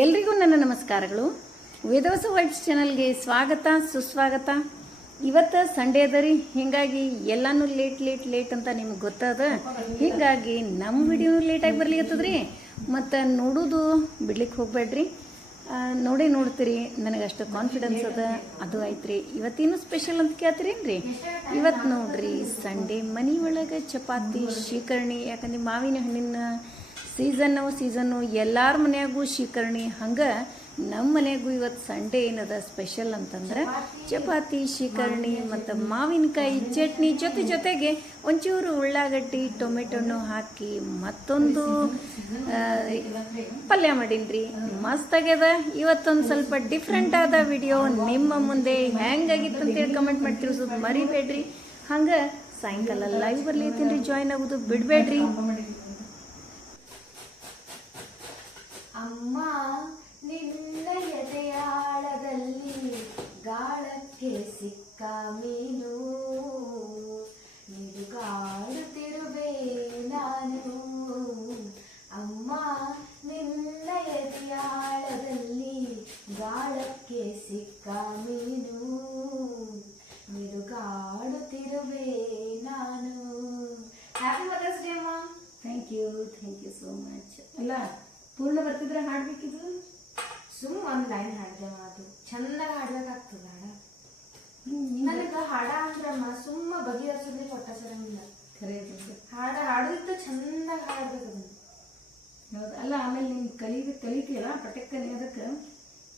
ಎಲ್ರಿಗೂ ನನ್ನ ನಮಸ್ಕಾರಗಳು. ವೇದವಸ ವೈಬ್ಸ್ ಚಾನಲ್ಗೆ ಸ್ವಾಗತ, ಸುಸ್ವಾಗತ. ಇವತ್ತು ಸಂಡೇ ಅದ ರೀ. ಹಿಂಗಾಗಿ ಎಲ್ಲಾನು ಲೇಟ್ ಲೇಟ್ ಲೇಟ್ ಅಂತ ನಿಮ್ಗೆ ಗೊತ್ತದ? ಹಿಂಗಾಗಿ ನಮ್ಮ ವಿಡಿಯೋ ಲೇಟಾಗಿ ಬರ್ಲಿಕ್ಕತ್ತದ್ರಿ ಮತ್ತು ನೋಡೋದು ಬಿಡ್ಲಿಕ್ಕೆ ಹೋಗ್ಬೇಡ್ರಿ. ನೋಡಿ ನೋಡೇ ನೋಡ್ತೀರಿ. ನನಗೆ ಅಷ್ಟು ಕಾನ್ಫಿಡೆನ್ಸ್ ಅದ. ಅದು ಐತ್ರಿ ಇವತ್ತೇನು ಸ್ಪೆಷಲ್ ಅಂತ ಕೇಳ್ತೀರೇನ್ರಿ? ಇವತ್ತು ನೋಡ್ರಿ ಸಂಡೇ ಮನಿ ಒಳಗೆ ಚಪಾತಿ ಶೀಕರಣಿ ಯಾಕಂದ್ರೆ ಮಾವಿನ ಹಣ್ಣಿನ ಸೀಸನ್ನು ಸೀಸನ್ನು ಎಲ್ಲರ ಮನೆಯಾಗೂ ಶೀಕರಣಿ. ಹಂಗೆ ನಮ್ಮ ಮನೆಗೂ ಇವತ್ತು ಸಂಡೇ ಏನದ ಸ್ಪೆಷಲ್ ಅಂತಂದ್ರೆ ಚಪಾತಿ, ಶೀಕರಣಿ ಮತ್ತು ಮಾವಿನಕಾಯಿ ಚಟ್ನಿ ಜೊತೆ ಜೊತೆಗೆ ಒಂಚೂರು ಉಳ್ಳಾಗಡ್ಡಿ, ಟೊಮೆಟೊನು ಹಾಕಿ ಮತ್ತೊಂದು ಪಲ್ಯ ಮಾಡೀನ್ರಿ. ಮಸ್ತ್ ಆಗ್ಯದ. ಇವತ್ತೊಂದು ಸ್ವಲ್ಪ ಡಿಫ್ರೆಂಟ್ ಆದ ವಿಡಿಯೋ ನಿಮ್ಮ ಮುಂದೆ ಹೆಂಗಾಗಿತ್ತು ಅಂತೇಳಿ ಕಮೆಂಟ್ ಮಾಡಿ ತಿಳಿಸೋದು ಮರಿಬೇಡ್ರಿ. ಹಂಗೆ ಸಾಯಂಕಾಲ ಲೈವ್ ಬರ್ಲಿತ್ತೀನಿ ಜಾಯ್ನ್ ಆಗೋದು ಬಿಡಬೇಡ್ರಿ. ಅಮ್ಮ ನಿನ್ನ ಎದೆಯಾಳದಲ್ಲಿ ಗಾಳಕ್ಕೆ ಸಿಕ್ಕ ಮೀನು. ನಿಡುಗಾಡುತ್ತಿರುವೆ ನಾನು. ಅಮ್ಮ ನಿನ್ನ ಎದೆಯಾಳದಲ್ಲಿ ಗಾಳಕ್ಕೆ ಸಿಕ್ಕ ಮೀನು. ನಿಡುಗಾಡುತ್ತಿರುವೆ ನಾನು. ಹ್ಯಾಪಿ ಮದರ್ಸ್ ಡೇ ಅಮ್ಮ thank you thank you so much ಅಲ್ಲ ಪೂರ್ಣ ಬರ್ತಿದ್ರೆ ಹಾಡ್ಬೇಕಿದ್ರು ಸುಮ್ ಒಂದ್ ಲೈನ್ ಹಾಡಿದೆ ಅದು ಚೆನ್ನಾಗಿ ಹಾಡ್ಬೇಕಾಗ್ತದ ಹಾಡ. ನನಗ ಹಾಡ ಅಂದ್ರಮ್ಮ ಸುಮ್ಮ ಬಗೆಹರಿಸೋದೇ ಕೊಟ್ಟ ಸರಂಗಿಲ್ಲ ಖರೆ. ಹಾಡ ಹಾಡೋದಿತ್ತು ಚೆನ್ನಾಗಿ ಹಾಡ್ಬೇಕು ಅದನ್ನ. ಹೌದು ಅಲ್ಲ ಆಮೇಲೆ ನೀನು ಕಲಿದ ಕಲಿತೀಯಲ್ಲ ಪಟಕ್ ಅದಕ್ಕೆ.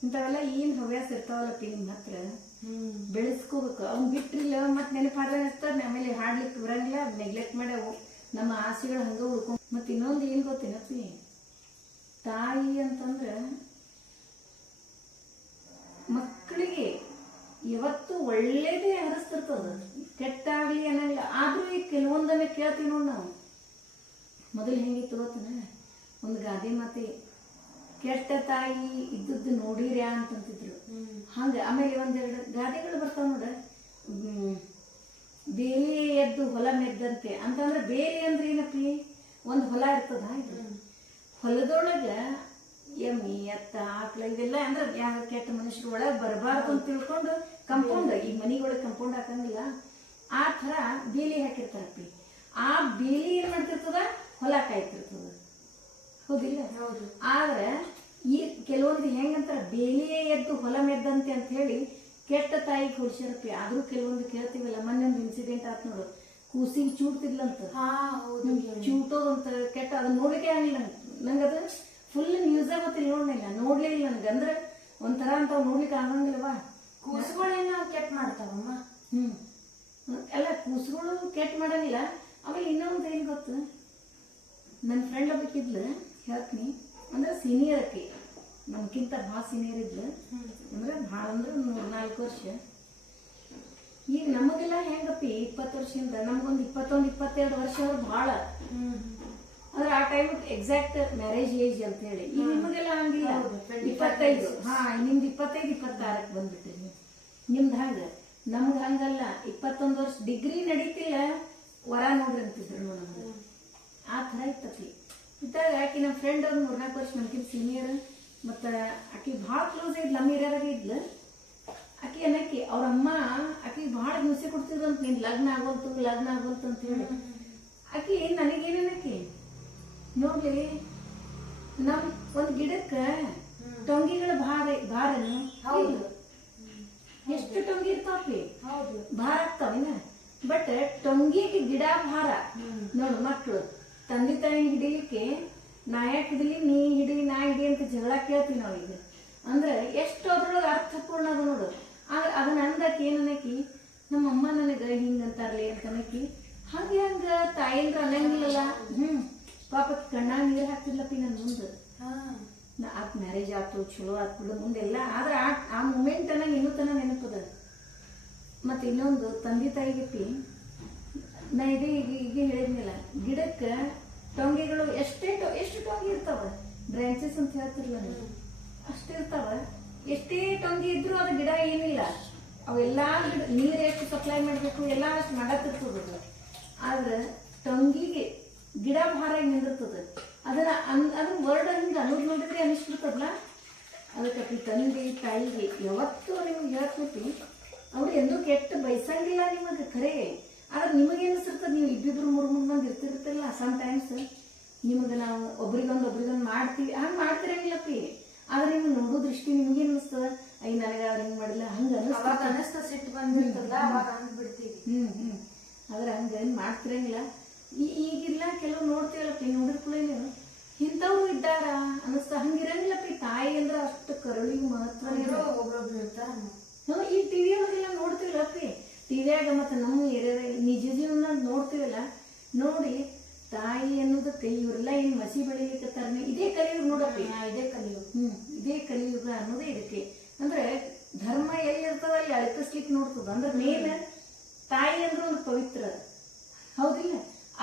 ಇಂಥವೆಲ್ಲ ಏನು ಹವ್ಯಾಸ ಇರ್ತಾವಲ್ಲಪ್ಪ ನಿಮ್ಮ ಹತ್ರ? ಬೆಳೆಸ್ಕೋಬೇಕು. ಅವ್ನು ಬಿಟ್ರಿಲ್ಲ ಮತ್ತೆ ನೆನಪಾದ್ರೆ ಇರ್ತಾರೆ ಆಮೇಲೆ ಹಾಡ್ಲಿಕ್ಕೆ ಬರಂಗಿಲ್ಲ ನೆಗ್ಲೆಕ್ಟ್ ಮಾಡ್ಯಾವು. ನಮ್ಮ ಆಸೆಗಳು ಹಂಗೆ ಉಳ್ಕೊಂಡು ಮತ್ತೆ ಇನ್ನೊಂದು ಏನು ಗೊತ್ತೇನಪ್ಪಿ ತಾಯಿ ಅಂತಂದ್ರೆ ಮಕ್ಕಳಿಗೆ ಯಾವತ್ತು ಒಳ್ಳೇದೇ ಹರಿಸ್ತಿರ್ತದ ಕೆಟ್ಟಾಗ್ಲಿ ಅನ್ನಂಗಿಲ್ಲ ಆದ್ರೂ ಈ ಕೆಲವೊಂದನ್ನ ಕೇಳ್ತೀವಿ ನೋಡಿ ನಾವು ಮೊದಲು ಹೆಂಗಿತ್ತು ಗೊತ್ತನ ಒಂದು ಗಾದೆ ಮಾತೆ ಕೆಟ್ಟ ತಾಯಿ ಇದ್ದದ್ದು ನೋಡಿರ್ಯಾ ಅಂತಂತಿದ್ರು. ಹಂಗೆ ಆಮೇಲೆ ಒಂದೆರಡು ಗಾದೆಗಳು ಬರ್ತಾವ ನೋಡ. ಬೇಲಿ ಎದ್ದು ಹೊಲ ಮೆದ್ದಂತೆ. ಅಂತಂದ್ರೆ ಬೇಲಿ ಅಂದ್ರೆ ಏನಪ್ಪಿ? ಒಂದು ಹೊಲ ಇರ್ತದ ಇದು. ಹೊಲದೊಳಗ ಎಮ್ಮಿ ಎತ್ತ ಆಕಳ ಇವೆಲ್ಲ ಅಂದ್ರೆ ಯಾವ ಕೆಟ್ಟ ಮನುಷ್ಯರು ಒಳಗೆ ಬರಬಾರ್ದು ಅಂತ ತಿಳ್ಕೊಂಡು ಕಂಪೌಂಡ್ ಈ ಮನಿಗೊಳಗೆ ಕಂಪೌಂಡ್ ಹಾಕಂಗಿಲ್ಲ. ಆ ಥರ ಬೇಲಿ ಹಾಕಿರ್ತಾರಪ್ಪಿ. ಆ ಬೇಲಿ ಏನ್ ಮಾಡ್ತಿರ್ತದ? ಹೊಲ ಕಾಯ್ತಿರ್ತದ ಹೌದಿಲ್ಲ ಹೌದು. ಆದ್ರೆ ಈ ಕೆಲವೊಂದು ಹೆಂಗಂತಾರ ಬೇಲಿಯೇ ಎದ್ದು ಹೊಲ ಮೆದ್ದಂತೆ ಅಂತ ಹೇಳಿ ಕೆಟ್ಟ ತಾಯಿ ಕೊಡ್ಸಿರಪ್ಪಿ. ಆದ್ರೂ ಕೆಲವೊಂದು ಕೇಳ್ತೀವಲ್ಲ ಮೊನ್ನೆ ಒಂದು ಇನ್ಸಿಡೆಂಟ್ ಆತ್ ನೋಡು. ಕೂಸಿಗೆ ಚೂಡ್ತಿದ್ಲಂತ. ಚೂಟೋದಂತ ಕೆಟ್ಟ ಅದನ್ನ ನೋಡಕ್ಕೆ ಆಗಿಲ್ಲ ನಂಗೆ. ಅದು ಫುಲ್ ನ್ಯೂಸ್ ಗೊತ್ತಿಲ್ಲ ನೋಡ್ಲಿಲ್ಲ ನೋಡ್ಲೇ ಇಲ್ಲ ನನಗೆ ಅಂದ್ರೆ ಒಂಥರ ಅಂತ ನೋಡ್ಲಿಕ್ಕೆ ಆಗಂಗಿಲ್ಲವಾ ಕೂಸುಗಳೇನ ಕೆಟ್ಟ ಮಾಡ್ತಾವಮ್ಮ? ಹ್ಮ್. ಎಲ್ಲ ಕೂಸುಗಳು ಕೆಟ್ಟ ಮಾಡಂಗಿಲ್ಲ. ಆಮೇಲೆ ಇನ್ನೊಂದು ಏನ್ ಗೊತ್ತು? ನನ್ನ ಫ್ರೆಂಡ್ ಒಬ್ಬಕಿದ್ಲು ಹೇಳ್ತೀನಿ ಅಂದ್ರೆ ಸೀನಿಯರ್ ಆಕಿ ನಮ್ಗಿಂತ ಭಾಳ ಸೀನಿಯರ್ ಇದ್ಲು. ಅಂದ್ರೆ ಭಾಳ ಅಂದ್ರೆ ಮೂರ್ ನಾಲ್ಕು ವರ್ಷ. ಈಗ ನಮಗೆಲ್ಲ ಹೆಂಗಪ್ಪಿ ಇಪ್ಪತ್ತು ವರ್ಷದಿಂದ, ನಮ್ಗೊಂದು ಇಪ್ಪತ್ತೊಂದು, ಇಪ್ಪತ್ತೆರಡು ವರ್ಷ ಅವ್ರು ಭಾಳ. ಅಂದ್ರೆ ಆ ಟೈಮ್ ಎಕ್ಸಾಕ್ಟ್ ಮ್ಯಾರೇಜ್ ಏಜ್ ಅಂತ ಹೇಳಿ. ಈಗ ನಿಮಗೆಲ್ಲ ಹಂಗಿಲ್ಲ. 25 ಇಪ್ಪತ್ತೈದು. ಹಾ, ನಿಮ್ದು ಇಪ್ಪತ್ತೈದು, ಇಪ್ಪತ್ತಾರಕ್ಕೆ ಬಂದ್ಬಿಟ್ರಿ ನಿಮ್ದು ಹಂಗ. ನಮ್ಗೆ ಹಂಗಲ್ಲ. ಇಪ್ಪತ್ತೊಂದು ವರ್ಷ ಡಿಗ್ರಿ ನಡೀತಿಲ್ಲ. ವರ ನೋಡ್ರಿ ಅಂತಿದ್ರು ನಮ್ಗೆ ಆ ಥರ ಇತ್ತತಿ ಇದ್ದಾಗ ಆಕಿ ನಮ್ಮ ಫ್ರೆಂಡ್ ಒಂದು ಮೂರ್ನಾಲ್ಕು ವರ್ಷ ನಮ್ಗಿಂತ ಸೀನಿಯರ್ ಮತ್ತು ಆಕಿ ಭಾಳ ಕ್ಲೋಸ್ ಇದ್ಲು ನಮ್ಮ ಏರಿಯಾದಾಗ ಇದ್ಲು. ಆಕಿ ಅನ್ನಕ್ಕೆ ಅವ್ರ ಅಮ್ಮ ಆಕಿಗೆ ಭಾಳ ಹಿಂಸೆ ಕೊಡ್ತಿದ್ರು ಅಂತ ನೀನು ಲಗ್ನ ಆಗೋಲ್ತು ಲಗ್ನ ಆಗೋಲ್ತು ಅಂತ ಹೇಳಿ. ಆಕಿ ನನಗೇನನ್ನಕ್ಕೆ ನೋಡ್ಲಿ ನಮ್ ಒಂದ್ ಗಿಡಕ್ಕ ಟೊಂಗಿಗಳ ಭಾರ ಭಾರನು ಹೌದು ಎಷ್ಟು ಟೊಂಗಿ ಇರ್ತಾವ್ರಿ ಹೌದು ಭಾರ ಆಗ್ತಾವಿನ ಬಟ್ ಟೊಂಗಿಗೆ ಗಿಡ ಭಾರ ನೋಡು ಮಕ್ಕಳು ತಂದೆ ತಾಯಿ ಹಿಡಿಲಿಕ್ಕೆ ನಾ ಯಾಕೆ ಹಿಡಿಲಿ ನೀ ಹಿಡಿ ನಾ ಹಿಡಿ ಅಂತ ಜಗಳ ಕೇಳ್ತೀವಿ ನಾವು ಈಗ ಅಂದ್ರೆ ಎಷ್ಟು ಅದ್ರೊಳಗೆ ಅರ್ಥಪೂರ್ಣ ಅದ ನೋಡು ಆದ್ರೆ ಅದನ್ನ ಅಂದಕ್ಕೆ ಏನನ್ನಕಿ ನಮ್ಮ ಅಮ್ಮ ನನಗ ಹಿಂಗಂತಾರ್ಲಿ ಅಂತ ಅನ್ನಕಿ ಹಂಗೆ ಹಂಗ ತಾಯಿನ್ರ ಅನ್ನಂಗಿಲ್ಲಲ್ಲ ಹ್ಮ್ ಪಾಪಕ್ಕೆ ಕಣ್ಣಾಗ ನೀರು ಹಾಕ್ತಿದ್ಲಪ್ಪಿ ನನ್ನ ಮುಂದೆ ಹಾ ನಾ ಆತ್ ಮ್ಯಾರೇಜ್ ಆತು ಚಲೋ ಆತ್ ಬಿಡು ಮುಂದೆಲ್ಲ ಆದ್ರೆ ಆ ಆ ಮೂಮೆಂಟ್ ನಂಗೆ ಇನ್ನೂ ತನ ನೆನಪದ ಮತ್ತೆ ಇನ್ನೊಂದು, ತಂದೆ ತಾಯಿಗೆ ನಾ ಇದೇ ಈಗ ಈಗ ಹೇಳಿದ್ನಿಲ್ಲ, ಗಿಡಕ್ಕೆ ಟೊಂಗಿಗಳು ಎಷ್ಟೇ ಟೊ- ಎಷ್ಟು ಟೊಂಗಿ ಇರ್ತಾವ? ಬ್ರಾಂಚಸ್ ಅಂತ ಹೇಳ್ತಿರ್ಲ ನೀವು? ಅಷ್ಟು ಇರ್ತಾವ? ಎಷ್ಟೇ ಟೊಂಗಿ ಇದ್ರೂ ಅದು ಗಿಡ ಏನಿಲ್ಲ. ಅವೆಲ್ಲ ಗಿಡ, ನೀರು ಎಷ್ಟು ಸಪ್ಲೈ ಮಾಡಬೇಕು, ಎಲ್ಲ ಅಷ್ಟು ಮಾಡತ್ತಿರ್ತದ. ಆದ್ರೆ ಟೊಂಗಿಗೆ ಗಿಡ ಭಾರ ನಿಂದಿರ್ತದ. ಅದನ್ನ ಅನ್, ಅದನ್ನ ವರ್ಡ್ ಹಿಂಗೆ ಅನ್ನೋದು ನೋಡಿದ್ರೆ ಅನಿಸ್ಬಿಡ್ತದಲ್ಲ? ಅದಕ್ಕೆ ತಂದೆ ತಾಯಿಗೆ ಯಾವತ್ತೂ ನಿಮ್ಗೆ ಹೇಳ್ತೈತಿ ಅವ್ರು ಎಂದೂ ಕೆಟ್ಟ ಬಯಸಂಗಿಲ್ಲ ನಿಮಗೆ ಖರೆ. ಆದ್ರೆ ನಿಮಗೆ ಅನಿಸಿರ್ತದೆ ನೀವು ಇಬ್ಬಿಬ್ರು ಮೂರು ಮೂರು ಮಂದಿ ಇರ್ತಿರ್ತಿರಲ್ಲ ಸಮ್ ಟೈಮ್ಸ್ ನಿಮಗೆ ನಾವು ಒಬ್ರಿಗೊಂದು ಒಬ್ರಿಗೊಂದು ಮಾಡ್ತೀವಿ. ಹಂಗೆ ಮಾಡ್ತಿರಂಗಿಲ್ಲಪ್ಪಿ. ಆದ್ರೆ ನೀವು ನೋಡೋ ದೃಷ್ಟಿ ನಿಮ್ಗೆ ಅನಿಸ್ತದ ಐ ನನಗೆ ಅವ್ರು ಹಿಂಗೆ ಮಾಡಿಲ್ಲ. ಹಂಗೆ ಅನಿಸ್ತದೆ ಅನಿಸ್ತದ ಅನಸ್ತ ಸಿಟ್ಟು ಬಂದಿರ್ತದ ಅವಾಗ ಅಂದ್ಬಿಡ್ತೀವಿ. ಹ್ಮ್ ಹ್ಮ್. ಆದ್ರೆ ಹಂಗೆ ಮಾಡ್ತಿರಂಗಿಲ್ಲ ಈ ಈಗಿಲ್ಲ ಕೆಲವು ನೋಡ್ತೀವಲ್ಲಪ್ಪಿ ನೋಡಿದ ಕೂಡ ನೀವು ಇಂಥವ್ರು ಇದ್ದಾರ ಅನಿಸ್ತಾ ಹಂಗಿರಂಗಿಲ್ಲಪ್ಪಿ ತಾಯಿ ಅಂದ್ರೆ ಅಷ್ಟು ಕರುಳಿಗೆ ಮಹತ್ವ ಇರೋ ಒಬ್ರೊಬ್ರು ಇರ್ತಾರ ನಾವು ಈ ಟಿವಿ ಒಳಗೆಲ್ಲ ನೋಡ್ತೀವಲ್ಲಪ್ಪಿ ಟಿವಿಯಾಗ ಮತ್ತೆ ನಮ್ಮ ಏರಿಯಾದಾಗ ನಿಜ ಜೀವನ ನೋಡ್ತೀವಲ್ಲ ನೋಡಿ ತಾಯಿ ಅನ್ನೋದಕ್ಕೆ ಇವರೆಲ್ಲ ಏನು ಮಸಿ ಬೆಳಿಲಿಕ್ಕೆ ಇದೇ ಕಲಿಯುಗ ನೋಡಪ್ಪಿ ಇದೇ ಕಲಿಯು ಹ್ಮ್ ಇದೇ ಕಲಿಯುಗ ಅನ್ನೋದೇ ಇದಕ್ಕೆ ಅಂದ್ರೆ ಧರ್ಮ ಎಲ್ಲಿರ್ತದ ಅಲ್ಲಿ ಅಳಕಿಸ್ಲಿಕ್ಕೆ ನೋಡ್ತದ ಅಂದ್ರೆ ಮೇನ್ ತಾಯಿ ಅಂದ್ರೆ ಒಂದು ಪವಿತ್ರ ಹೌದಿಲ್ಲ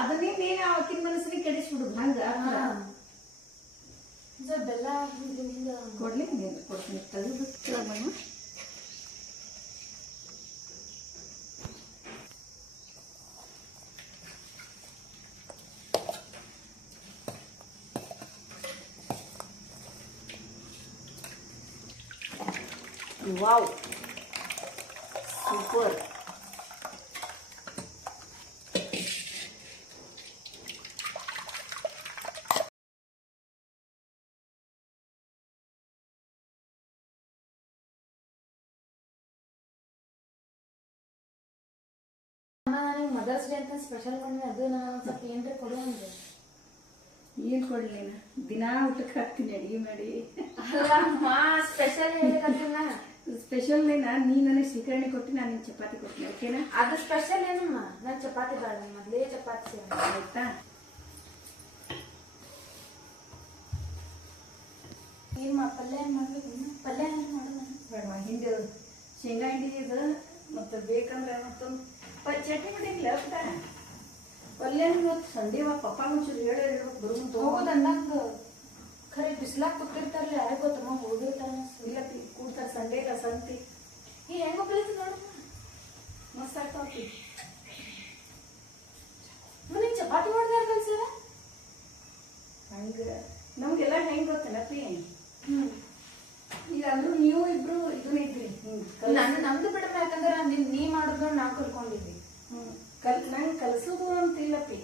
ಅದನ್ನೇ ಮೇನ್ ಆಕಿನ ಮನಸ್ಸಿಗೆ ಕೆಡಿಸ್ಬಿಡುದು ಹಂಗ ಸೊ ಬೆಲ್ಲ ಹಿಂಗ ಹಿಂಗ ಕೊಡ್ಲಿ ನೀನು ಕೊಡ್ತೀನಿ. ತೆಗೆದು ಕೇಳೋಣ ವಾವ್. ಸೂಪರ್ ಅಮ್ಮ ನನಗೆ ಮದರ್ಸ್ ಡೇ ಅಂತ ಸ್ಪೆಷಲ್ ಬಂದ್ರೆ ಅದು ನಾನು ಸ್ವಲ್ಪ ಏನ್ರಿ ಕೊಡು ಅಂದ್ರೆ ಏನ್ ಕೊಡ್ಲಿ ದಿನಾ ಊಟಕ್ಕೆ ಹಾಕ್ತೀನಿ ಅಡಿಗೆ ಮಾಡಿ. ಅಲ್ಲ ಅಮ್ಮ ಸ್ಪೆಷಲ್ ಸ್ಪೆಷಲ್ ದಿನ ನೀ ನನಗೆ ಸ್ವೀಕರಣೆ ಕೊಟ್ಟು ನಾನು ನಿನ್ ಚಪಾತಿ ಕೊಡ್ತೀನಿ ಓಕೆನಾ ಅದು ಸ್ಪೆಷಲ್ ಏನಮ್ಮ? ನಾನು ಚಪಾತಿ ಬೇಡ ಮೊದಲೇ ಚಪಾತಿ. ಆಯ್ತಾ? ಏನ್ ಮಾ ಪಲ್ಯ ಏನ್ ಮಾಡ್ಬೇಕು ಪಲ್ಯ ಏನ್ ಮಾಡೋಣ? ಬೇಡವಾ ಹಿಂದೆ ಶೇಂಗಾ ಹಿಂಡಿ ಇದು ಮತ್ತೆ ಬೇಕಂದ್ರೆ ಮತ್ತೊಂದು ಚಟ್ನಿ ಮಾಡಿಲ್ಲ ಪುಟ ಪಲ್ಯ ಇವತ್ತು ಸಂಡೇವ ಪಪ್ಪ ಒಂಚೂರು ಹೇಳೇ ಹೇಳ್ಬೇಕು ಬರುವಂತ ಹೋಗೋದ್ ಅಂದಂಗ ಖರೆ ಬಿಸಿಲಾಗ ಕೂತಿರ್ತಾರಲ್ಲ ಯಾರು ಗೊತ್ತಮ್ಮ ಹೋಗಿರ್ತಾರ ಇಲ್ಲ ಕೂಡ್ತಾರ ಸಂಡೇ ಇಲ್ಲ ಸಂತಿ. ಈ ಹೆಂಗ ಪ್ಲೇಸ್ ನೋಡಮ್ಮ ಮಸ್ತ್ ಆಗ್ತಾವ್ತಿ ಮನೆ ಚಪಾತಿ ಮಾಡ್ದೆ ಕಲ್ಸರ ಕಲ್ಸಿರ ಹಂಗ ನಮ್ಗೆಲ್ಲ ಹೆಂಗ್ ಗೊತ್ತಲ್ಲಪ್ಪಿ ಹ್ಮ್. ಈಗ ಅಂದ್ರು ನೀವು ಇಬ್ರು ಇದನ್ನ ಇದ್ರಿ. ನಾನು ನಮ್ದು ಬಿಡ್ರ ಯಾಕಂದ್ರೆ ನಿನ್ ನೀ ಮಾಡಿದ್ರು ನಾ ಕಲ್ಕೊಂಡಿದ್ವಿ. ಕಲ್ ನಂಗೆ ಕಲ್ಸೋದು ಅಂತ ಇಲ್ಲಪ್ಪಿ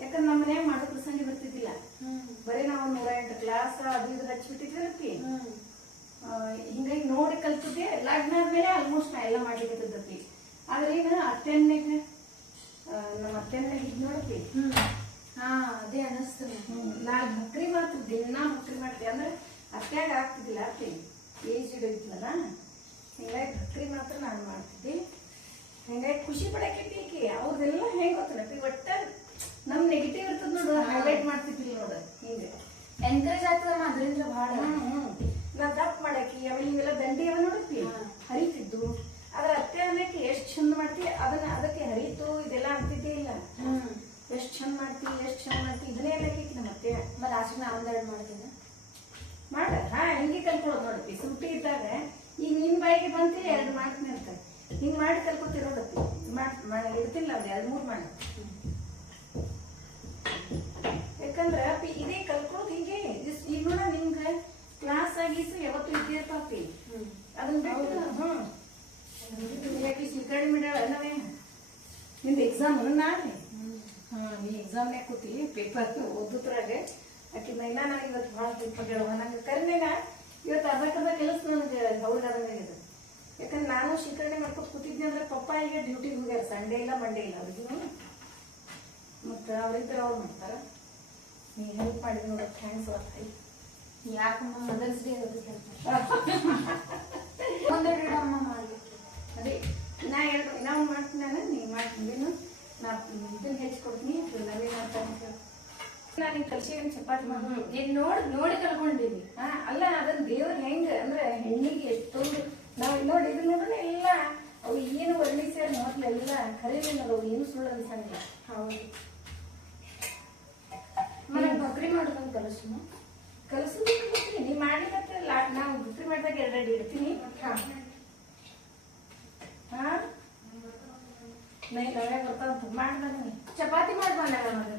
ಯಾಕಂದ್ರೆ ನಮ್ಮ ಮನ್ಯಾಗ ಮಾಡೋ ಪ್ರಸಂಗ ಬರ್ತಿದ್ದಿಲ್ಲ. ಬರೀ ನಾವು ನೂರ ಎಂಟು ಕ್ಲಾಸ್ ಅದು ಇದು ಹಚ್ಬಿಟ್ಟಿದ್ರಪ್ಪಿ ಹಿಂಗಾಗಿ ನೋಡಿ ಕಲ್ತಿದ್ದೆ. ಲಗ್ನ ಆದ್ಮೇಲೆ ಆಲ್ಮೋಸ್ಟ್ ನಾ ಎಲ್ಲ ಮಾಡ್ಲಿಕ್ಕತ್ತದಪ್ಪಿ ಆದ್ರೆ ಈಗ ಅತ್ತೆನ್ನೆಗ ನಮ್ಮ ಅತ್ತೆನ್ನೆಗ ಇದ್ ನೋಡಪ್ಪಿ. ಹಾ ಅದೇ ಅನಸ್ತು ನಾ ಬಕ್ರಿ ಮಾತ್ರ ದಿನ ಬಕ್ರಿ ಮಾಡ್ತೀವಿ ಅಂದ್ರೆ ಅತ್ಯಾಗ ಆಗ್ತಿದ್ದಿಲ್ಲ ಅಪ್ಪಿ. ಏಜ್ ಇಡೋದಿತ್ತಲ್ಲ ಹಿಂಗಾಗಿ ಭಕ್ರಿ ಮಾತ್ರ ನಾನು ಮಾಡ್ತಿದ್ದೆ. ಹಿಂಗಾಗಿ ಖುಷಿ ಪಡಕ್ಕೆ ಈಕಿ. ಅವ್ರದೆಲ್ಲ ಹೆಂಗ್ ಗೊತ್ತಲ್ಲಪ್ಪಿ ಒಟ್ಟ ನಮ್ ನೆಗೆಟಿವ್ ಇರ್ತದ ನೋಡು ಹೈಲೈಟ್ ಮಾಡ್ತಿದ್ವಿ ನೋಡು. ಹಿಂಗೆ. ಎನ್ಕರೇಜ್ ಆಗ್ತದಮ್ಮ ಅದರಿಂದ ಹ್ಮ್. ನಾ ದಪ್ಪ ಮಾಡಕ್ಕೆ ಆಮೇಲೆ ಹಿಂಗೆಲ್ಲ ದಂಡಿ ಅವ ನೋಡಪ್ಪಿ ಹರಿತಿದ್ದು. ಆದ್ರೆ ಅತ್ತೆ ಅನ್ನಕ್ಕೆ ಎಷ್ಟ್ ಚಂದ ಮಾಡ್ತಿ ಅದನ್ನ ಅದಕ್ಕೆ ಹರಿತು ಇದೆಲ್ಲ ಆಗ್ತಿದ್ದೇ ಇಲ್ಲ. ಎಷ್ಟು ಚಂದ ಮಾಡ್ತಿ ಎಷ್ಟ್ ಚಂದ ಮಾಡ್ತಿ ಇದನ್ನೇ ಅನ್ನಕ್ಕೆ ನಮ್ಮ ಅತ್ತೆ. ಮತ್ತೆ ಲಾಸ್ಟ್ ನಾ ಒಂದೆರಡು ಮಾಡ್ತೀನಿ ಮಾಡ. ಹಾ ಹಿಂಗೆ ಕಲ್ಕೊಳ್ಳೋದು ನೋಡಪ್ಪಿ ಸುಟ್ಟಿ ಇದ್ದಾಗ ಈಗ ನಿನ್ ಬಾಯಿಗೆ ಬಂತಿ ಎರಡು ಮಾಡ್ತೀನಿ ಅಂತ ಹಿಂಗ್ ಮಾಡಿ ಕಲ್ಕೊತಿರೋದತ್ತಿ ಮಾಡ್ ಇಡ್ತಿಲ್ಲ ಒಂದ್ ಎರಡ್ ಮೂರ್ ಮಾಡಿ ಯಾಕಂದ್ರ ಅಪ್ಪಿ ಇದೇ ಕಲ್ಕೊಳ್ಳೋದು ಹಿಂಗೆ ಇಸ್- ಈಗ ನೋಡ ನಿಮ್ಗ ಕ್ಲಾಸ್ ಆಗಿಸು ಯಾವತ್ತು ಇದ್ದೇ ಇರ್ತಾವಪ್ಪಿ ಹ್ಮ್ ಅದನ್ನ ಬಿಟ್ಟು ಹ್ಮ್ ಯಾಕೆ ಸ್ವೀಕರಣೆ ಮಾಡ್ಯಾಳ ನಾವೇ ನಿಂದು ಎಕ್ಸಾಮ್ ನಾಳೆ ಹ್ಮ್ ಹಾ ನೀ ಎಕ್ಸಾಮ್ನ್ಯಾಗ ಕೂತಿ ಪೇಪರ್ ಓದುದ್ರಾಗ ಆಕಿ ನೈನ ನನಗೆ ಇವತ್ತು ಭಾಳ ಪೇಪರ್ ಹೇಳುವ ನಂಗೆ ಕರಿನೇನ ಇವತ್ತು ಅರ್ಧಕ್ಕರ್ಧ ಕೆಲಸ ನನಗೆ ಹೌದಾದಂಗಾಗಿದೆ ಯಾಕಂದ್ರೆ ನಾನು ಸ್ವೀಕರಣೆ ಮಾಡ್ಕೊತ ಕೂತಿದ್ದೆ ಅಂದ್ರೆ ಪಪ್ಪ ಈಗ ಡ್ಯೂಟಿಗೆ ಹೋಗ್ಯಾರ ಸಂಡೇ ಇಲ್ಲ ಮಂಡೇ ಇಲ್ಲ ಅವ್ರಿಗೂ ಮತ್ತು ಅವರಿದ್ದರು ಅವ್ರು ಮಾಡ್ತಾರ? ನೀ ಹೆಲ್ಪ್ ಮಾಡಿದ್ ನೋಡಿ ಥ್ಯಾಂಕ್ಸ್ ಬರ್ತಾಯಿ ಯಾಕಮ್ಮ ಮದರ್ಸ್ ಡೇ ಒಂದೆರಡು ಇಡಮ್ಮ ಮಾಡಬೇಕು. ಅದೇ ನಾ ಎರಡು ನಾವು ಮಾಡ್ತೀನಿ ನಾನು ನೀ ಮಾಡ್ತೀನಿ ನಾ ಇದನ್ನ ಹೆಚ್ಚಿಕೊಡ್ತೀನಿ ನವೀನ ಅಂತ ನಾನು ಕಲ್ಸಿ ಚಪಾತಿ ಮಾಡಿ. ನೀನು ನೋಡಿ ನೋಡಿ ಕಲ್ಕೊಂಡಿದ್ದೀನಿ ಹಾ ಅಲ್ಲ ಅದನ್ನ ದೇವ್ರು ಹೆಂಗೆ ಅಂದ್ರೆ ಹೆಣ್ಣಿಗೆ ಎಷ್ಟೊಂದು ನಾವು ನೋಡಿ ಇದು ನೋಡ್ರೆ ಎಲ್ಲ ಅವು ಏನು ವರ್ಣಿಸ್ಯಾರ ಎಲ್ಲ ಕರೀಲಿಲ್ಲ ಅವು ಏನು ಸುಳ್ಳು ಅನ್ಸಂಗಿಲ್ಲ ಹೌದು. ಮನೆಗೆ ಬಕ್ರಿ ಮಾಡೋದಂತ ಕಲಸು ಕಲಸೋದು ನೀ ಮಾಡ್ಲಿಕ್ಕೆ ನಾವು ಬಕ್ರಿ ಮಾಡಿದಾಗ ಎರಡೆರಡು ಇಡ್ತೀನಿ. ಹಾ. ನೈ ನವ್ಯಾಗ ಬರ್ತಾವ ಮಾಡ್ದ ಚಪಾತಿ ಮಾಡಿ ಬಂದಾಗ ಮಗ.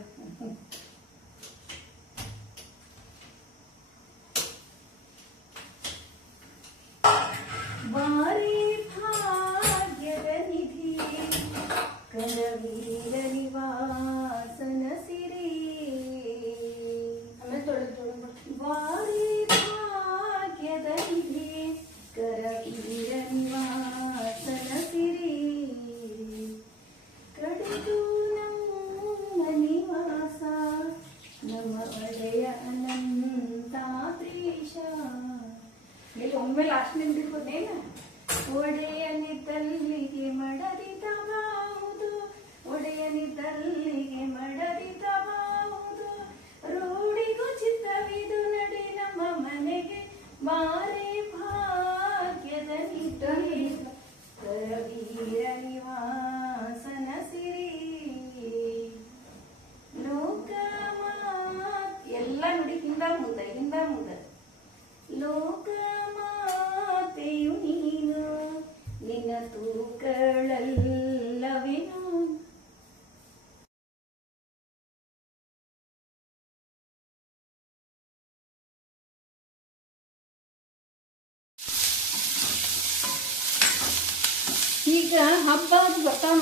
ಒಮ್ಮೆ ಲಾಸ್ಟ್ ನಿಂದಿರ್ಬೋದೇನ ಒಡೆಯನಿದ್ದಲ್ಲಿಗೆ ಒಡೆಯನಿ ಒಡೆಯನಿದ್ದಲ್ಲಿಗೆ ಈಗ ಹಬ್ಬ ಅದು ಬರ್ತಾವ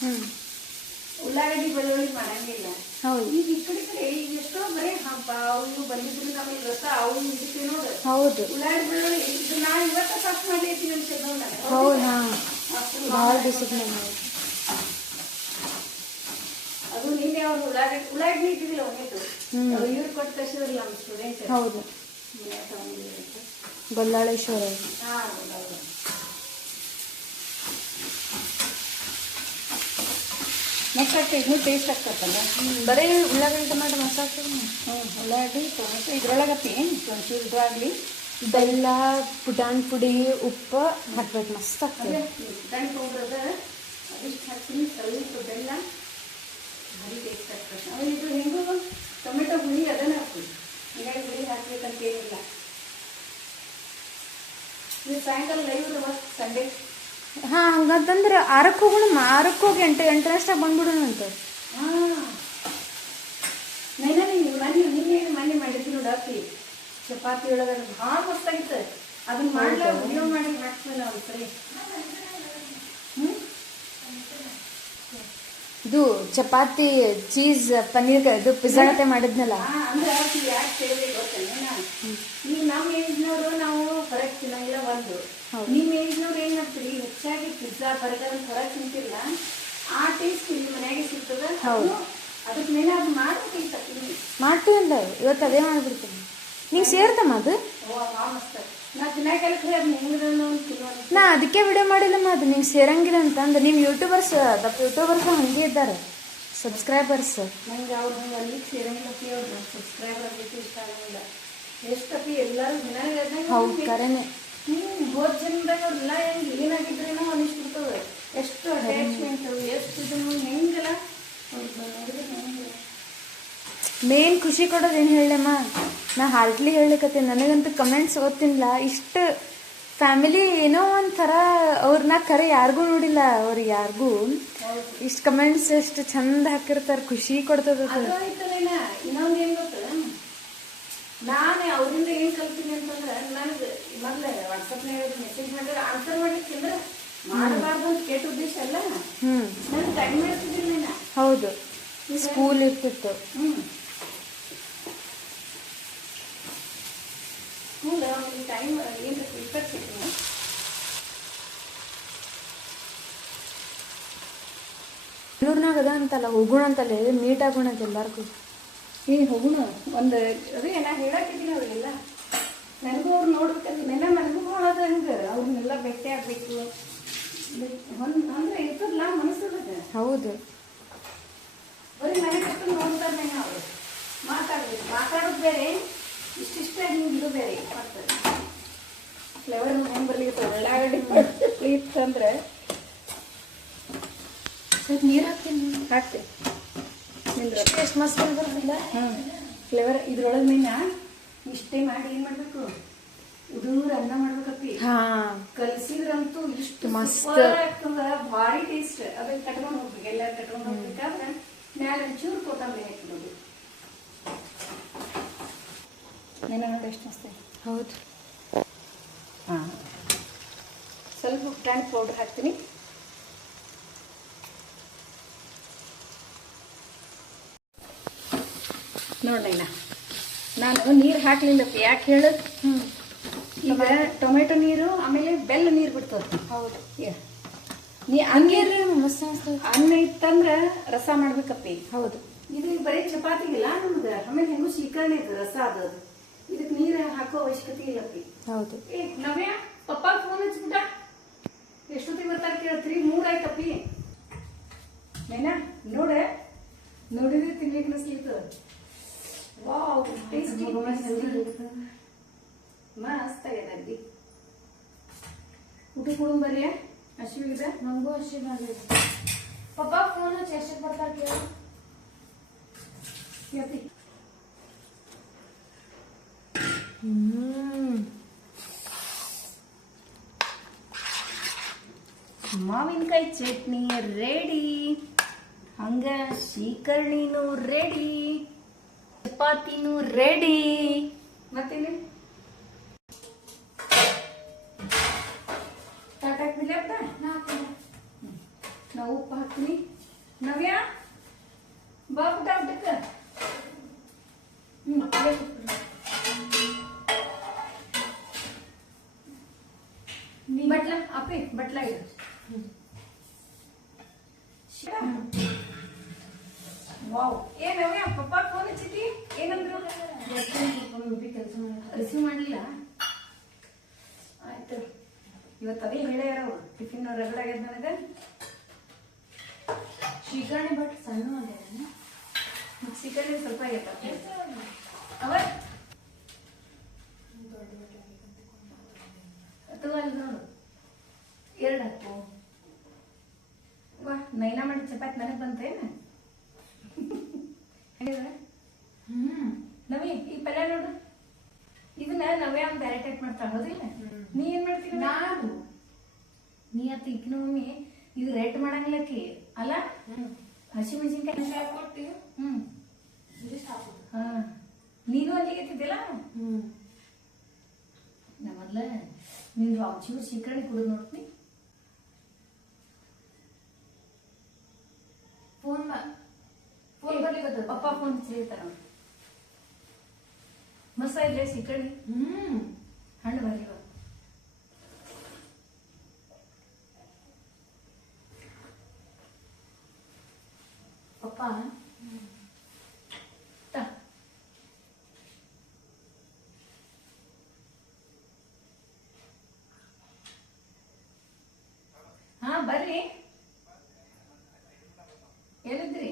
ಹ್ಮ್. ಉಳ್ಳಾಗಡ್ಡಿ ಬೆಳ್ಳುಳ್ಳಿ ಮಾಡಂಗಿಲ್ಲ. ಈಗ ಈ ಕಡೆ ಕಡೆ ಈಗ ಎಷ್ಟೋ ಬರೀ ಹಬ್ಬ ಅವು ಬಂದಿದ್ರು ನಮಗೆ ಇವತ್ತ ಅವು ಇದಕ್ಕೆ ನೋಡು. ಹೌದು. ಉಳ್ಳಾಗಡ್ಡಿ ಬೆಳ್ಳುಳ್ಳಿ ಇದು ನಾ ಇವತ್ತ ಸಾಫ್ ಮಾಡಿರ್ತೀನಿ ಅಂತ ಹಾ. ಅದು ನಿನ್ನೆ ಅವ್ರು ಉಳ್ಳಾಗಡ್ಡಿ ಉಳ್ಳಾಗಡ್ಡಿ ಇಟ್ಟಿದ್ದಿಲ್ಲ ಹ್ಮ್. ಇವ್ರು ಕೊಟ್ಟು ಕಳಿಸಿದ್ರಲ್ಲ ನಮ್ಮ ಸ್ಟೂಡೆಂಟ್ ಹೌದು. ಬಲ್ಲಾಳೇಶ್ವರ ಮಕ್ಕಕ್ಕೆ ಇನ್ನೂ ಟೇಸ್ಟ್ ಆಗ್ತದಲ್ಲ? ಬರೀ ಉಳ್ಳಾಗಡ್ಡಿ ಟೊಮೆಟೊ ಮಸಾಲೆ ಹ್ಞೂ ಉಳ್ಳಾಗಡ್ಡಿ ಟೊಮೆಟೊ ಇದ್ರೊಳಗತ್ತಿ ಒಂಚೂರು ಇದು ಆಗಲಿ ಬೆಲ್ಲ ಪುಟಾಣಿ ಪುಡಿ ಉಪ್ಪು ಹಾಕ್ಬೇಕು ಮಸ್ತ್ ಆಗ್ತದೆ. ದಣಿ ಪೌಡ್ರ್ ಅದ ಅದಿಷ್ಟು ಹಾಕ್ತೀನಿ ಸ್ವಲ್ಪ ಬೆಲ್ಲ ಭಾರಿ ಟೇಸ್ಟ್ ಆಗ್ತದೆ. ಆಮೇಲೆ ಇದು ಹೆಂಗು ಟೊಮೆಟೊ ಹುಳಿ ಅದನ್ನು ಹಾಕ್ತೀವಿ ಹೀಗಾಗಿ ಹುಳಿ ಹಾಕ್ಬೇಕಂತ ಏನಿಲ್ಲ ನೀವು ಸಾಯಂಕಾಲ ಲೈವ್ ಸಂಡೇ ಹಾ ಹಂಗಂತಂದ್ರೆ ಆರಕ್ಕೆ ಹೋಗೋಣ ಆರಕ್ಕೆ ಹೋಗಿ ಎಂಟು ಎಂಟರಷ್ಟಾಗ ಬಂದ್ಬಿಡೋಣ ಅಂತ. ಚಪಾತಿ ಒಳಗೆ ಭಾಳ ಮಸ್ತಾಗಿತ್ತು ಅದನ್ನ ಮಾಡಲ ವಿಡಿಯೋ ಮಾಡಿ ಹಾಕ್ತೀವಿ ನಾವು ಸರಿ. ಇದು ಚಪಾತಿ ಚೀಸ್ ಪನ್ನೀರ್ ಇದು ಪಿಜ್ಜಾ ಗತೆ ಮಾಡಿದ್ನಲ್ಲ ಅಂದ್ರೆ ಅದು ಯಾಕೆ ಸೇರಿದೆ ನಾನು ಈಗ ನಮ್ಮ ಏಜ್ನವರು ನಾವು ಹೊರಗೆ ತಿನ್ನಂಗಿಲ್ಲ ಒಂದು. ನಿಮ್ಮ ಏಜ್ನವ್ರು ಏನ್ ಮಾಡ್ತೀರಿ? ಹೆಚ್ಚಾಗಿ ಪಿಜ್ಜಾ ಬರ್ಗರ್ ಹೊರಗೆ ತಿಂತಿಲ್ಲ ಆ ಟೇಸ್ಟ್ ಇಲ್ಲಿ ಮನೆಯಾಗೆ ಸಿಗ್ತದೆ? ಹೌದು. ಅದಕ್ಕೆ ಮೇಲೆ ಅದು ಮಾಡ್ಬೇಕು ಮಾಡ್ತೀವಿ ಮಾಡ್ತೀವಲ್ಲ ಇವತ್ತು ಅದೇ ಮಾಡ್ಬಿಡ್ತೀನಿ. ನಿಂಗೆ ಸೇರ್ತಮ್ಮ ಅದು? ನಾ ಅದಕ್ಕೆ ವಿಡಿಯೋ ಮಾಡಿಲ್ಲಮ್ಮ. ಅದು ನೀವು ಸೇರಂಗಿಲ್ಲ ಅಂತ. ಅಂದ್ರೆ ನೀವು ಯೂಟ್ಯೂಬರ್ಸ್ ದಪ್ಪ ಯೂಟ್ಯೂಬರ್ಸ್ ಹಂಗೆ ಇದ್ದಾರೆ. ಸಬ್ಸ್ಕ್ರೈಬರ್ಸ್ ನಂಗೆ ಅವ್ರು ನಂಗೆ ಅಲ್ಲಿಗೆ ಸೇರಂಗಿಲ್ಲಪ್ಪಿ ಅವ್ರು. ನನ್ನ ಸಬ್ಸ್ಕ್ರೈಬರ್ ಆಗಲಿಕ್ಕೆ ಇಷ್ಟ ಆಗಂಗಿಲ್ಲ ಎಷ್ಟಪ್ಪಿ? ಎಲ್ಲರೂ ಹೌದು ಕರೆನೆ. ಹ್ಮ್ ಹೋದ ಜನ್ಮದಾಗ ಅವ್ರೆಲ್ಲ ಹೆಂಗ್ ಏನಾಗಿದ್ರೇನೋ ಅನಿಸ್ಬಿಡ್ತದೆ. ಎಷ್ಟು ಅಟ್ಯಾಚ್ಮೆಂಟ್ ಎಷ್ಟು ಇದನ್ನು ಹೆಂಗಲ್ಲ ಮೇನ್ ಖುಷಿ ಕೊಡೋದು ಏನು ಹೇಳಮ್ಮ? ನಾ ಹಾರ್ಡ್ಲಿ ಹೇಳಕತ್ತೀನಿ ನನಗಂತೂ ಕಮೆಂಟ್ಸ್ ಓದ್ತಿನ್ಲ. ಇಷ್ಟು ಫ್ಯಾಮಿಲಿ ಏನೋ ಒಂಥರ ಅವ್ರನ್ನ ಕರೆ ಯಾರಿಗೂ ನೋಡಿಲ್ಲ ಅವ್ರಿಗೆ ಯಾರಿಗೂ. ಇಷ್ಟು ಕಮೆಂಟ್ಸ್ ಎಷ್ಟು ಚಂದ ಹಾಕಿರ್ತಾರೆ ಖುಷಿ ಕೊಡ್ತದ ಇನ್ನೊಂದು ಏನು ಗೊತ್ತ? ನಾನು ಅವರಿಂದ ಏನು ಕಲ್ತೀನಿ ಅಂತಂದ್ರೆ ಮೆಸೇಜ್ ಮಾಡಿದ್ರೆ ಆನ್ಸರ್ ಮಾಡಬಾರ್ದು ಅಂತ ಕೆಟ್ಟ ಉದ್ದೇಶ ಅಲ್ಲ? ನನಗೆ ಟೈಮ್ ಹೌದು. ಸ್ಕೂಲ್ ಇರ್ತಿತ್ತು. ಸ್ಕೂಲ್ ಅವ್ನಿಗೆ ಟೈಮ್ ಏನು ಇಪ್ಪತ್ತು ಸೆಕೆಂಡ್ ಬೆಂಗಳೂರ್ನಾಗ ಅದ ಅಂತಲ್ಲ ಹೋಗೋಣ ಅಂತಲ್ಲ ಮೀಟ್ ಆಗೋಣ ಅಂತ ಎಲ್ಲಾರ್ಗೂ. ಏ ಹೋಗೋಣ. ಒಂದು ಅದೇ ನಾ ಹೇಳಕ್ಕಿದ್ದೀನಿ ಅವರಿಗೆಲ್ಲ. ನನಗೂ ಅವ್ರು ನೋಡ್ಬೇಕಂತ ನೆನ್ನೆ ನನಗೂ ಅದ ಹಂಗೆ ಅವ್ರನ್ನೆಲ್ಲ ಬೆಟ್ಟೆ ಆಗಬೇಕು. ಅಂದ್ರೆ ಇರ್ತದಲ್ಲ ಮನಸ್ಸದ ಹೌದು. ಬರೀ ಮನೆ ಕಟ್ಟು ನೋಡ್ತಾರೆ ಅವರು ಮಾತಾಡ್ಬೇಕು. ಮಾತಾಡೋದು ಬೇರೆ ಇಷ್ಟಿಷ್ಟ ಹಿಂಗೆ ಇದು ಬೇರೆ. ಮತ್ತೆ ಫ್ಲೇವರ್ ಬರ್ಲಿಕ್ಕೆ ಉಳ್ಳಾಗಡ್ಡಿ ಇತ್ತಂದ್ರೆ. ಸ್ವಲ್ಪ ನೀರು ಹಾಕ್ತೀನಿ. ಹಾಕ್ತೆ. ನಿಂದ್ರ ಎಷ್ಟು ಮಸ್ತ್ ಬರೋದಿಲ್ಲ ಹ್ಞೂ ಫ್ಲೇವರ್ ಇದ್ರೊಳಗೆ ಮೀನ ಇಷ್ಟೇ ಮಾಡಿ ಏನು ಮಾಡಬೇಕು? ಉದೂರ ಅನ್ನ ಮಾಡ್ಬೇಕತ್ತಿ. ಹಾ. ಕಲ್ಸಿದ್ರಂತೂ ಇಷ್ಟು ಮಸ್ತ್. ಆಗ್ತದ ಭಾರಿ ಟೇಸ್ಟ್ ಅದನ್ನ ಕಟ್ಕೊಂಡು ಹೋಗ್ಬೇಕು ಎಲ್ಲಾರು ಕಟ್ಕೊಂಡು ಹೋಗ್ಬೇಕಾದ್ರೆ ಮ್ಯಾಲೆ ಒಂಚೂರು ಕೊತ್ತಂಬರಿ ಹಾಕಿಬಿಡೋದು ಏನೋ ನೋಡಿ ಎಷ್ಟು ಮಸ್ತ್ ಹೌದು. ಹಾಂ. ಸ್ವಲ್ಪ ಟ್ಯಾಂಕ್ ಪೌಡರ್ ಹಾಕ್ತೀನಿ. ನೋಡಣ್ಣ ನಾನು ನೀರು ಹಾಕ್ಲಿಲ್ಲಪ್ಪ ಯಾಕೆ ಹೇಳು? ಹ್ಮ್. ಈಗ ಟೊಮೆಟೊ ನೀರು ಆಮೇಲೆ ಬೆಲ್ಲ ನೀರು ಬಿಡ್ತದೆ. ಹೌದು. ಯಾ. ನೀ ಅನ್ನೀರು ಅನ್ನ ಇತ್ತಂದ್ರೆ ರಸ ಮಾಡ್ಬೇಕಪ್ಪಿ. ಹೌದು. ಇದು ಬರೀ ಚಪಾತಿಗಿಲ್ಲ ನಮ್ದು ಆಮೇಲೆ ಹೆಂಗು ಶೀಕರಣೆ ಇದು ರಸ ಅದು. ಇದಕ್ಕೆ ನೀರು ಹಾಕೋ ಅವಶ್ಯಕತೆ ಇಲ್ಲಪ್ಪಿ. ಹೌದು. ಏ ನವ್ಯ ಪಪ್ಪ ಫೋನ್ ಹಚ್ಬಿಟ್ಟ ಎಷ್ಟೊತ್ತಿಗೆ ಬರ್ತಾರೆ ಕೇಳ್ತೀರಿ? ಮೂರ್ ಆಯ್ತಪ್ಪಿ. ನೈನಾ ನೋಡ. ನೋಡಿದ್ರೆ ತಿನ್ಲಿಕ್ಕೆ ಅನಿಸ್ಲಿತ್ತು ವಾವ್ ಟೇಸ್ಟಿ ಮಸ್ತ್ ಆಗ್ಯದ ಅಗ್ದಿ ಊಟ ಕೊಡುಂ ಬರ್ರಿ ಹಸಿವಿಗಿದೆ ನಂಗೂ ಅಷ್ಟೇ ಮಾಡಿ ಪಪ್ಪ ಫೋನ್ ಹಚ್ಚಿ ಎಷ್ಟಕ್ಕೆ ಬರ್ತಾರೆ ಕೇಳಿ. ಹೇಳ್ತಿ ಮಾವಿನಕಾಯಿ ಚಟ್ನಿ ರೆಡಿ ಹಂಗ ಶೀಕರ್ಣಿನೂ ರೆಡಿ ಚಪಾತಿನೂ ರೆಡಿ ಮತ್ತೇನು? ನಾ ಉಪ್ಪು ಹಾಕ್ತೀನಿ ನವ್ಯ ಬಾ ಪುಟ್ಟ ಊಟಕ್ಕೆ ಹ್ಞೂ ಬಟ್ಲ ಅಪ್ಪಿ ಬಟ್ಲ ಇಡು ವಾವ್ ಏನವ್ಯ ಪಪ್ಪ ಫೋನ್ ಹಚ್ಚಿದ್ದಿ ಏನಂದ್ರು ಕೆಲಸ ಮಾಡಿ ರಿಸೀವ್ ಮಾಡಲಿಲ್ಲ ಆಯ್ತು ಇವತ್ತು ಅದೇ ಹೇಳ್ಯಾರ ಅವ್ರು ಟಿಫಿನ್ ರಗಡಾಗ್ಯದ ನನಗೆ ಶೀಕರಣೆ ಬಟ್ ಸಣ್ಣ ಅದೇನ ಮಿಕ್ಸಿ ಕಡೆ ಸ್ವಲ್ಪ ಆಗೈತ ಅವ ಅಥವಾ ಅಲ್ಲಿ ನೋಡು ಎರಡು ಹಾಕು ವಾ ನೈನಾ ಮಾಡಿ ಚಪಾತಿ ನನಗೆ ಬಂತೇನ ಹೇಳಿದ್ರೆ ಹ್ಮ್ ನವಿ ಈ ಪಲ್ಯ ನೋಡು ಇದನ್ನ ನವ್ಯ ಒಂದು ಬ್ಯಾರೆ ಟೈಪ್ ಮಾಡ್ತಾಳ ಹೌದಿಲ್ಲ ನೀ ಏನ್ ಮಾಡ್ತೀನಿ ನಾನು ನೀ ಅತ್ತ ಈಕಿನ ಮಮ್ಮಿ ಇದು ರೆಡ್ ಮಾಡಂಗಿಲ್ಲಕಿ ಅಲ್ಲ ಹಸಿ ಮೆಣಸಿನ್ಕಾಯಿ ಕೊಟ್ಟು ಹ್ಮ್ ಇದಿಷ್ಟು ಹಾಕೋದು ಹಾ ನೀನು ಅಲ್ಲಿಗೆ ಎತ್ತಿದ್ದಿಲ್ಲ ಹ್ಮ್ ನಾ ಮೊದ್ಲ ನಿಂದು ಒಂಚೂರು ಶೀಕರಣೆ ಕುಡಿದು ನೋಡ್ತೀನಿ ಫೋನ್ ಫೋನ್ ಬರ್ಲಿಕ್ಕೆ ಪಪ್ಪ ಫೋನ್ ಹಚ್ಚಿರ್ತಾರ ಮಸ್ತ್ ಇದ್ರೆ ಶೀಕರಣೆ ಹ್ಮ್ ಹಣ್ಣು ಬರ್ಲಿವ ಪಪ್ಪ ತಾ. ಹಾ ಬರ್ರಿ ಎಲ್ಲಿದ್ರಿ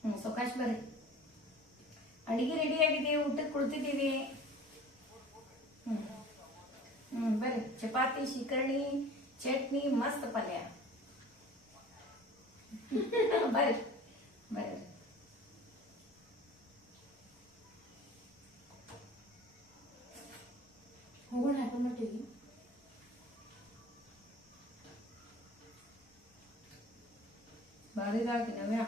ಹ್ಮ್ ಸೊಕಾಶ್ ಬರ್ರಿ ಅಡಿಗೆ ರೆಡಿ ಆಗಿದೆ ಊಟಕ್ಕೆ ಕೊಡ್ತಿದ್ದೀವಿ ಹ್ಮ್. ಹ್ಮ್ ಬರ್ರಿ. ಚಪಾತಿ ಶಿಕರಣಿ ಚಟ್ನಿ ಮಸ್ತ್ ಪಲ್ಯ. ಬರ್ರಿ. ಬರ್ರಿ. ಹೋಗೋಣ ಹಾಕೊಂಡ್ ಬರ್ತೀವಿ. ಬಾರಿದಾಗಿ ನವ್ಯ.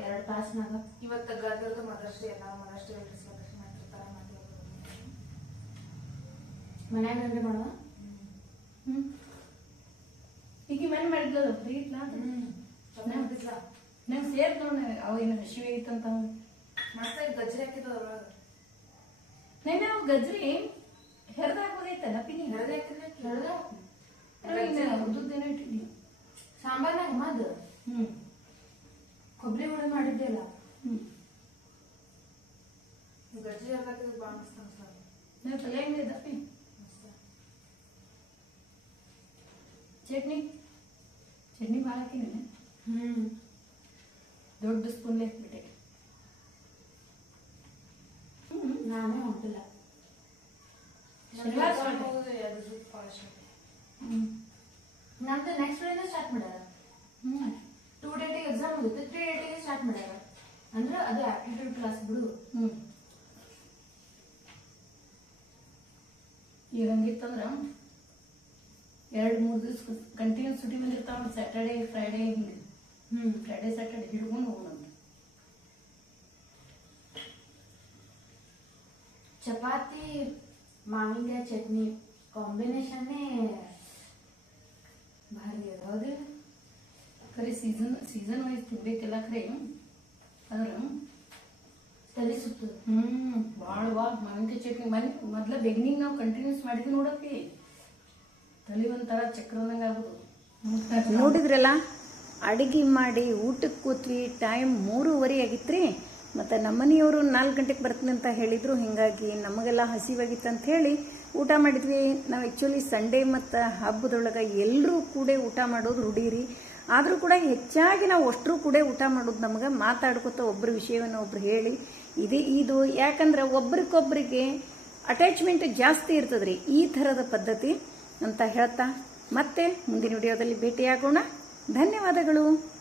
ಎರಡು ತಾಸ್ನಾಗ ಇವತ್ತು ಗದರ್ದು ಮದರ್ಸ್ಡೇ ಎಲ್ಲ ಮದರ್ಸ್ಡೇ ಸೆಲೆಬ್ರೇಷನ್ ಮಾಡ್ತಿರ್ತಾರೆ ಮತ್ತೆ ಮನ್ಯಾಗ ಅಂದ್ರೆ ಮಾಡುವ ಹ್ಮ್. ಈಗ ಮನೆ ಮಾಡಿದ್ಲಲ್ಲ ಫ್ರೀ ಇತ್ಲಾ ನಂಗೆ ಸೇರ್ ನೋಡ ಅವ ಏನು ಹಸಿವೆ ಐತಂತ ಮಸ್ತ್ ಗಜ್ರಿ ನೆನ್ನೆ ಅವ್ ಗಜ್ರಿ ಹೆರ್ದ ಹಾಕೋದೈತಲ್ಲ ಪಿನಿ? ಹೆರ್ದ ಹಾಕಿದ್ರೆ ಹೇಳ್ದ ಉದ್ದುದ್ದೇನೋ ಇಟ್ಟಿದ್ವಿ ಸಾಂಬಾರ್ನಾಗ ಮದ್ ಹ್ಮ್. ಕೊಬ್ಬರಿ ಹುಳಿ ಮಾಡಿದ್ದೆಲ್ಲ ಹ್ಮ್. ಗಜ್ರಿ ಹಾಕಿದ್ದು ಭಾಳ ಮಸ್ತ್ ಅನ್ಸ್ತದೆ ನೀವು ಪಲ್ಯ ಹೆಂಗಿದೆ ದಪ್ಪಿ ಚಟ್ನಿ? ಚಟ್ನಿ ಭಾಳ ಹಾಕಿನಿ ಹ್ಮ್. ದೊಡ್ಡ ಸ್ಪೂನ್ ಹಾಕ್ಬಿಟ್ಟೆ. ಹ್ಮ್ ನಾನೇ ಹೊಂಟಿಲ್ಲ ಶನಿವಾರ ನಮ್ದು ನೆಕ್ಸ್ಟ್ ಡೇನೇ ಸ್ಟಾರ್ಟ್ ಮಾಡ್ಯಾರ ಹ್ಮ್. ಸ್ಟಾರ್ಟ್ ಮಾಡ್ಯಾರ ಅಂದ್ರೆ ಅದು ಆಪ್ಟಿಟ್ಯೂಡ್ ಕ್ಲಾಸ್ ಬಿಡು. ಹ್ಮ್. ಈಗ ಹಂಗಿತ್ತಂದ್ರ ಎರಡು ಮೂರು ದಿವಸ ಕಂಟಿನ್ಯೂ ಸುಟಿ ಬಂದಿರ್ತಾವ ಸ್ಯಾಟರ್ಡೇ ಫ್ರೈಡೇ ಹಿಂಗೆ. ಹ್ಮ್. ಫ್ರೈಡೇ ಸ್ಯಾಟರ್ಡೆ ಹಿಡ್ಕೊಂಡು ಹೋಗೋಣ ಚಪಾತಿ ಮಾವಿನಕಾಯಿ ಚಟ್ನಿ ಕಾಂಬಿನೇಷನ್ನೇ ಭಾರಿ ಅದ ಹೌದಿಲ್ಲ ಖರೆ ಸೀಸನ್ ಸೀಸನ್ ವೈಸ್ ತಿನ್ಬೇಕೆಲ್ಲ ಖರೆ ತಲೆ ಸುತ್ತು ಹ್ಮ್. ಭಾಳ ವಾ ಮಾವಿನಕಾಯಿ ಚಟ್ನಿ ಮನೆ ಮೊದ್ಲ ಬೆಗ್ನಿಂಗ್ ನಾವು ಕಂಟಿನ್ಯೂಸ್ ಮಾಡಿದ್ವಿ ನೋಡಪ್ಪಿ. ತಲೆ ಒಂಥರ ಚಕ್ರದಂಗ ಆಗುದು ನೋಡಿದ್ರಲ್ಲ? ಅಡಿಗೆ ಮಾಡಿ ಊಟಕ್ಕೆ ಕೂತ್ವಿ ಟೈಮ್ ಮೂರುವರೆ ಆಗಿತ್ರಿ. ಮತ್ತು ನಮ್ಮನೆಯವರು ನಾಲ್ಕು ಗಂಟೆಗೆ ಬರ್ತೀನಿ ಅಂತ ಹೇಳಿದ್ರು. ಹೀಗಾಗಿ ನಮಗೆಲ್ಲ ಹಸಿವಾಗಿತ್ತು ಅಂತ ಹೇಳಿ ಊಟ ಮಾಡಿದ್ವಿ. ನಾವು ಆ್ಯಕ್ಚುಲಿ ಸಂಡೇ ಮತ್ತು ಹಬ್ಬದೊಳಗೆ ಎಲ್ಲರೂ ಕೂಡ ಊಟ ಮಾಡೋದು ರೂಢಿರಿ ಆದರೂ ಕೂಡ ಹೆಚ್ಚಾಗಿ ನಾವು ಅಷ್ಟರೂ ಕೂಡ ಊಟ ಮಾಡೋದು ನಮಗೆ ಮಾತಾಡ್ಕೊತ ಒಬ್ಬರ ವಿಷಯವನ್ನು ಒಬ್ರು ಹೇಳಿ, ಇದು ಇದು. ಯಾಕಂದ್ರೆ ಒಬ್ರಿಗೊಬ್ರಿಗೆ ಅಟ್ಯಾಚ್ಮೆಂಟ್ ಜಾಸ್ತಿ ಇರ್ತದ್ರಿ. ಈ ಥರದ ಪದ್ಧತಿ ಅಂತ ಹೇಳ್ತಾ ಮತ್ತೆ ಮುಂದಿನ ವಿಡಿಯೋದಲ್ಲಿ ಭೇಟಿಯಾಗೋಣ. ಧನ್ಯವಾದಗಳು.